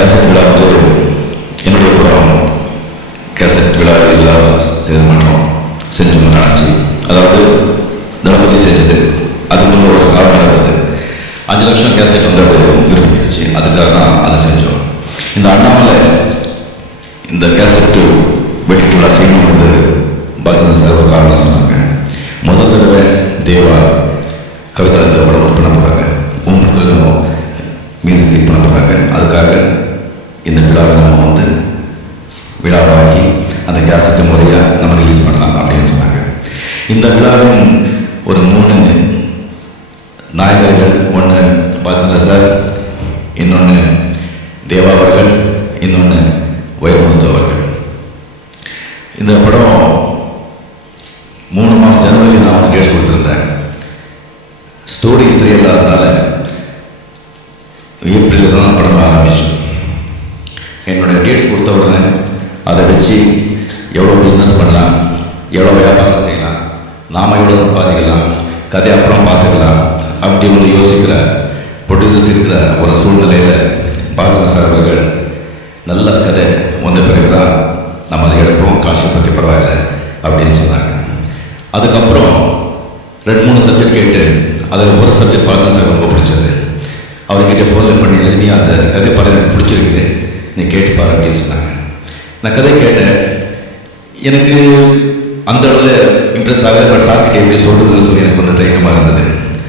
Cassette விழா வந்து என்னுடைய படம் கேசட் விழா இதெல்லாம் செய்ய மாட்டோம் செஞ்சு ஆச்சு. அதாவது தளபதி செஞ்சது அதுக்கு வந்து ஒரு காரணம் இருக்குது. 5 லட்சம் கேசட் வந்து அது விரும்பிடுச்சு. அதுக்காக தான் அதை செஞ்சோம். இந்த அண்ணாமலை இந்த கேசட்டு வெடிட்டு விழா செய்யணும் வந்து பாலச்சந்திரன் சார் ஒரு காரணம் சொன்னாங்க. முதல் தடவை தேவா கவிதாலயத்தில் படம் ஒர்க் பண்ண போகிறாங்க. படத்தில் மியூசிக் ஹிட் பண்ண போகிறாங்க. அதுக்காக இந்த விழாவை நம்ம வந்து விழாவாக்கி அந்த கேசட்டை முறையாக நம்ம ரிலீஸ் பண்ணலாம் அப்படின்னு சொன்னாங்க. இந்த விழாவின் ஒரு 3 நாயகர்கள், ஒன்று பாலச்சந்திரன் சார், இன்னொன்று தேவா அவர்கள், இன்னொன்று வைரமுத்து அவர்கள். இந்த படம் 3 மாதம் ஜனவரி நான் வந்து கேஸ் கொடுத்துருந்தேன். ஸ்டோரி சரியில்லாதனால ஏப்ரலில் தான் படம் ஆரம்பிச்சோம். என்னுடைய டேட்ஸ் கொடுத்த உடனே அதை வச்சு எவ்வளோ பிஸ்னஸ் பண்ணலாம், எவ்வளோ வியாபாரம் செய்யலாம், நாம் எவ்வளோ சம்பாதிக்கலாம், கதை அப்புறம் பார்த்துக்கலாம் அப்படி வந்து யோசிக்கிற ப்ரொடியூசர்ஸ் இருக்கிற ஒரு சூழ்நிலையில் பாலச்சந்திரன் சார் அவர்கள் நல்ல கதை வந்த பிறகு தான் நம்ம அதை எடுப்போம், காசை பற்றி பரவாயில்ல அப்படின்னு சொன்னாங்க. அதுக்கப்புறம் 2-3 சப்ஜெக்ட் கேட்டு அதில் ஒரு சப்ஜெக்ட் பாலச்சந்திரன் சார் ரொம்ப பிடிச்சது. அவர்கிட்ட ஃபோனில் பண்ணி, ரஜினி அந்த கதை பாரு எனக்கு பிடிச்சிருக்குது, நீ கேட்டுப்பாரு அப்படின்னு சொன்னாங்க. நான் கதை கேட்டேன். எனக்கு அந்த அளவில் இம்ப்ரெஸ் ஆகலை. பட் சார்கிட்ட எப்படி சொல்கிறதுன்னு சொல்லி எனக்கு கொஞ்சம் தயக்கமாக இருந்தது.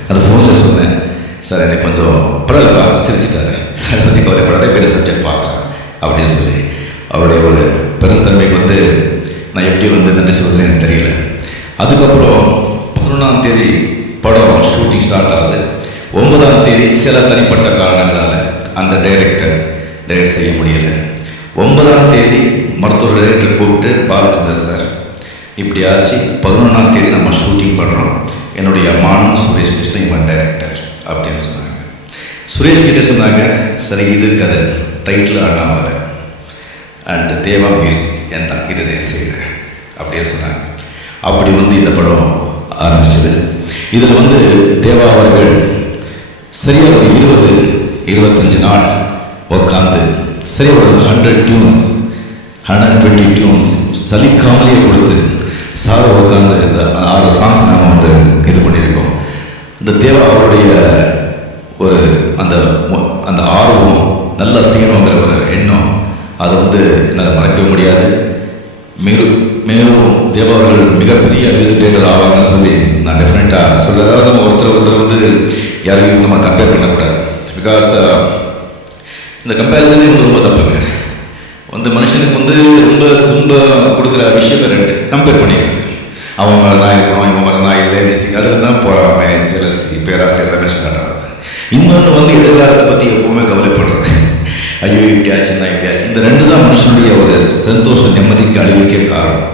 அதை ஃபோனில் சொன்னேன். சார் எனக்கு கொஞ்சம் பரவாயில்லப்பா, சிரிச்சிட்டாரு, அதை பற்றி கவலைப்படாத, வேறு சப்ஜெக்ட் பார்க்கலாம் அப்படின்னு சொல்லி அவருடைய ஒரு பெருந்தன்மைக்கு வந்து நான் எப்படி வந்து நன்றி சொல்கிறது எனக்கு தெரியல. அதுக்கப்புறம் 11ஆம் தேதி படம் ஷூட்டிங் ஸ்டார்ட் ஆகுது. 9ஆம் தேதி சில தனிப்பட்ட காரணங்களால் அந்த டைரக்ட் செய்ய முடியலை. 9ஆம் தேதி மருத்துவர் டைரக்டர் கூப்பிட்டு பாலச்சந்திரன் சார் இப்படி ஆச்சு, 11ஆம் தேதி நம்ம ஷூட்டிங் பண்ணுறோம், என்னுடைய மாணவன் சுரேஷ் கிருஷ்ண இவன் டைரக்டர் அப்படின்னு சொன்னாங்க. சுரேஷ் கிட்ட சொன்னாங்க, சரி இது கதை, title Annamalai and Deva music, என்ன இதுதே செய்கிறேன் அப்படியே சொன்னாங்க. அப்படி வந்து இந்த படம் ஆரம்பிச்சது. இதில் வந்து தேவா அவர்கள் சரியாக ஒரு 20-25 நாள் உட்காந்து சரி ஒரு 100 டியூன்ஸ் 120 டியூன்ஸ் சலிக்காமலேயே கொடுத்து சாரை உட்காந்து இந்த 6 சாங்ஸ் நாம் வந்து இது பண்ணியிருக்கோம். இந்த தேவா அவருடைய ஒரு அந்த ஆர்வம் நல்லா செய்யணுங்கிற ஒரு எண்ணம் அதை வந்து என்னால் மறக்கவே முடியாது. மேலும் தேவா அவர்கள் மிகப்பெரிய மியூசிக் டைரக்டர் ஆவாங்கன்னு சொல்லி நான் டெஃபினட்டாக சொல்கிறேன். அதாவது நம்ம ஒருத்தர் வந்து யாரையும் நம்ம கம்பேர் பண்ணக்கூடாது. பிகாஸ் இந்த கம்பேரிசனே வந்து ரொம்ப தப்புங்க. வந்து மனுஷனுக்கு வந்து ரொம்ப துன்பம் கொடுக்குற விஷயம் 2 கம்பேர் பண்ணிக்கிறது. அவன் மேலே தான் இருக்கணும், இவன் மேலே தான் இல்லை, அதில் தான் போகிறாங்க ஜெலசி, பேராசை எல்லாமே ஸ்டார்ட் ஆகுது. இன்னொன்று வந்து எதிர்காலத்தை பற்றி எப்பவுமே கவலைப்படுறது, ஐயோ இப்படி ஆச்சுன்னா இப்படி ஆச்சு. இந்த 2 தான் மனுஷனுடைய ஒரு சந்தோஷ நிம்மதிக்கு அழிவுக்கே காரணம்.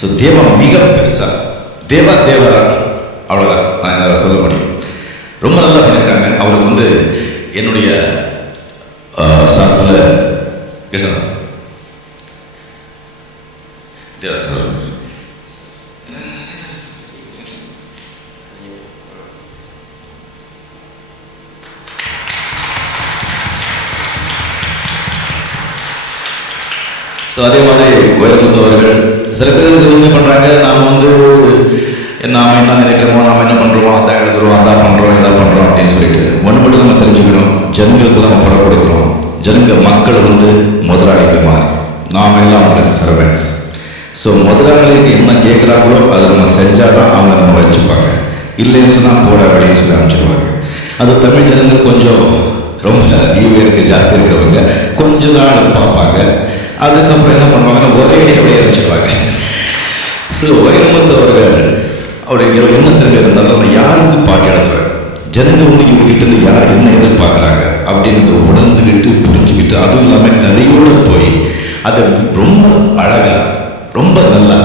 ஸோ தேவா மிக பெருசாக தேவா அவ்வளோதான் நான் இதை சொல்ல முடியும். ரொம்ப நல்லா பண்ணியிருக்காங்க. அவருக்கு வந்து என்னுடைய சார்பில் கிருஷ்ணன் தேவா சார் ஸோ அதே மாதிரி வைரமுத்து அவர்கள் சில பேர் யோசனை பண்ணுறாங்க, நாம் வந்து நாம் என்ன நினைக்கிறோமோ, நாம் என்ன பண்ணுறோமோ, அதான் எழுதுறோம், அதான் பண்ணுறோம், இதான் பண்ணுறோம் அப்படின்னு சொல்லிட்டு ஒன்று மட்டும் நம்ம தெரிஞ்சுக்கணும். ஜனங்களுக்கு நம்ம படம் கொடுக்குறோம். மக்கள் வந்து முதலாளிகள் மாறி, நாம் எல்லாம் அவங்க சர்வன்ட்ஸ். ஸோ முதலாளிகளுக்கு என்ன கேட்குறாங்களோ அதை நம்ம செஞ்சால் தான் அவங்க நம்ம வச்சுப்பாங்க. இல்லைன்னு சொன்னால் போட வெளியே சொல்லி அனுப்பிச்சிடுவாங்க. அது தமிழ் ஜனங்கள் கொஞ்சம் ரொம்ப ஈவேருக்கு ஜாஸ்தி இருக்கிறவங்க கொஞ்ச நாள் பார்ப்பாங்க. அதுக்கப்புறம் என்ன பண்ணுவாங்கன்னா ஒரே அப்படியே அனுப்பிச்சிடுவாங்க. ஸோ வைரமுத்து அவர்கள் அவருடைய என்ன திறமை இருந்தாலும் நம்ம யாருக்கு பாட்டு எழுதுவார், ஜனங்க வந்து இவங்ககிட்ட இருந்து யார் என்ன எதிர்பார்க்குறாங்க அப்படின்னு உணர்ந்துக்கிட்டு புரிஞ்சுக்கிட்டு, அதுவும் இல்லாமல் கதையோடு போய் அதை ரொம்ப அழகாக ரொம்ப நல்லா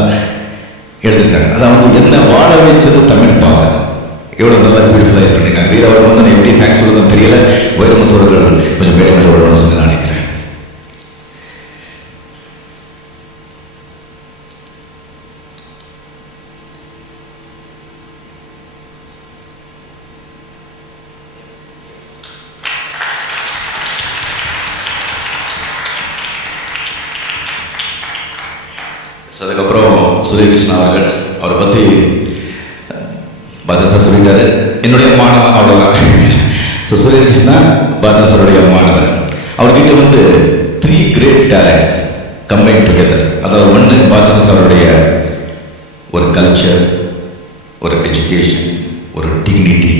எழுதியிருக்காங்க. அதாவது என்ன வாழ வைத்தது தமிழ் பாவை எவ்வளோ நல்லா பியூட்டிஃபுல்லாக பண்ணியிருக்காங்க. வீர அவர் வந்து நான் எப்படி தேங்க்ஸ் சொல்லுறதுன்னு தெரியல. வைரமுத்து அவர்கள் கொஞ்சம் மேலே மேலே வரணும்னு சொல்லி நான் நினைக்கிறேன். ஸோ அதுக்கப்புறம் சுரேகிருஷ்ணா அவர்கள் அவரை பற்றி பாஜா சார் சொல்லிட்டாரு, என்னுடைய மாணவன், அவ்வளோதான். ஸோ சுரேகிருஷ்ணா பாஜா சாருடைய மாணவர். அவர்கிட்ட வந்து 3 great talents combined together. அதாவது ஒன்று பாஜா சாருடைய ஒரு கல்ச்சர், ஒரு எஜுகேஷன், ஒரு டிக்னிட்டி,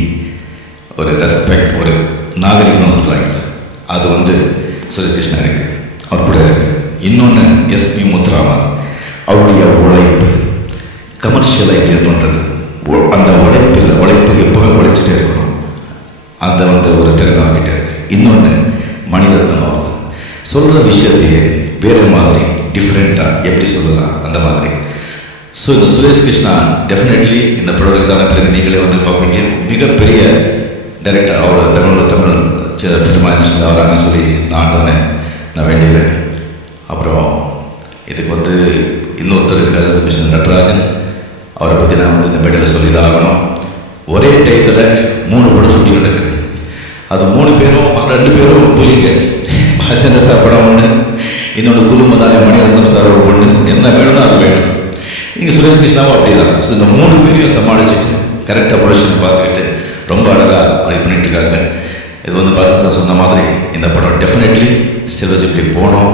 ஒரு ரெஸ்பெக்ட், ஒரு நாகரிகம் சொல்கிறாங்க, அது வந்து சுரேகிருஷ்ணா இருக்கு, அவர் கூட இருக்கு. இன்னொன்று எஸ்பி முத்துராமன், அவருடைய உழைப்பு, கமர்ஷியல் ஐடியா பண்ணுறது, அந்த உழைப்பு எப்பவுமே உழைச்சிட்டே இருக்கணும், அதை வந்து ஒரு திறமை அவர்கிட்ட இருக்கு. இன்னொன்று மணிரத்னம், ஆகுது சொல்கிற விஷயத்தையே வேறு மாதிரி டிஃப்ரெண்ட்டாக எப்படி சொல்லலாம் அந்த மாதிரி. ஸோ இந்த சுரேஷ் கிருஷ்ணா டெஃபினெட்லி இந்த ப்ரொடக்ட்ஸ் ஆன பிறகு நீங்களே வந்து பார்ப்பீங்க, மிகப்பெரிய டைரக்டர். அவர் தமிழ் ஃபிலிம் இண்டஸ்ட்ரியில் வராங்கன்னு சொல்லி நான் வேண்டியேன். அப்புறம் இதுக்கு வந்து இன்னொருத்தர் இருக்காரு, மிஸ்டர் நடராஜன், அவரை பற்றி நான் வந்து இந்த மேடையில் சொல்லி தான் ஆகணும். ஒரே டயத்தில் 3 படம் ஷூட்டிங் நடக்குது. அது 3 பேரும் 2 பேரும் புலிங்க. பாஜேந்திர சார் படம் ஒன்று, இன்னொன்று குழுமதானே மணிரத்னம் சார் ஒன்று, என்ன வேணும்னா அது வேணும். இங்கே சுரேஷ் கிருஷ்ணாவும் அப்படி தான். ஸோ இந்த 3 பேரையும் சமாளிச்சுட்டு கரெக்டாக ப்ரொடக்ஷன் பார்த்துக்கிட்டு ரொம்ப அழகாக ட்ரை பண்ணிட்டு இருக்காங்க. இது வந்து பாஜா சார் சொன்ன மாதிரி இந்த படம் டெஃபினெட்லி சில்வர் ஜூப்ளி போகும்.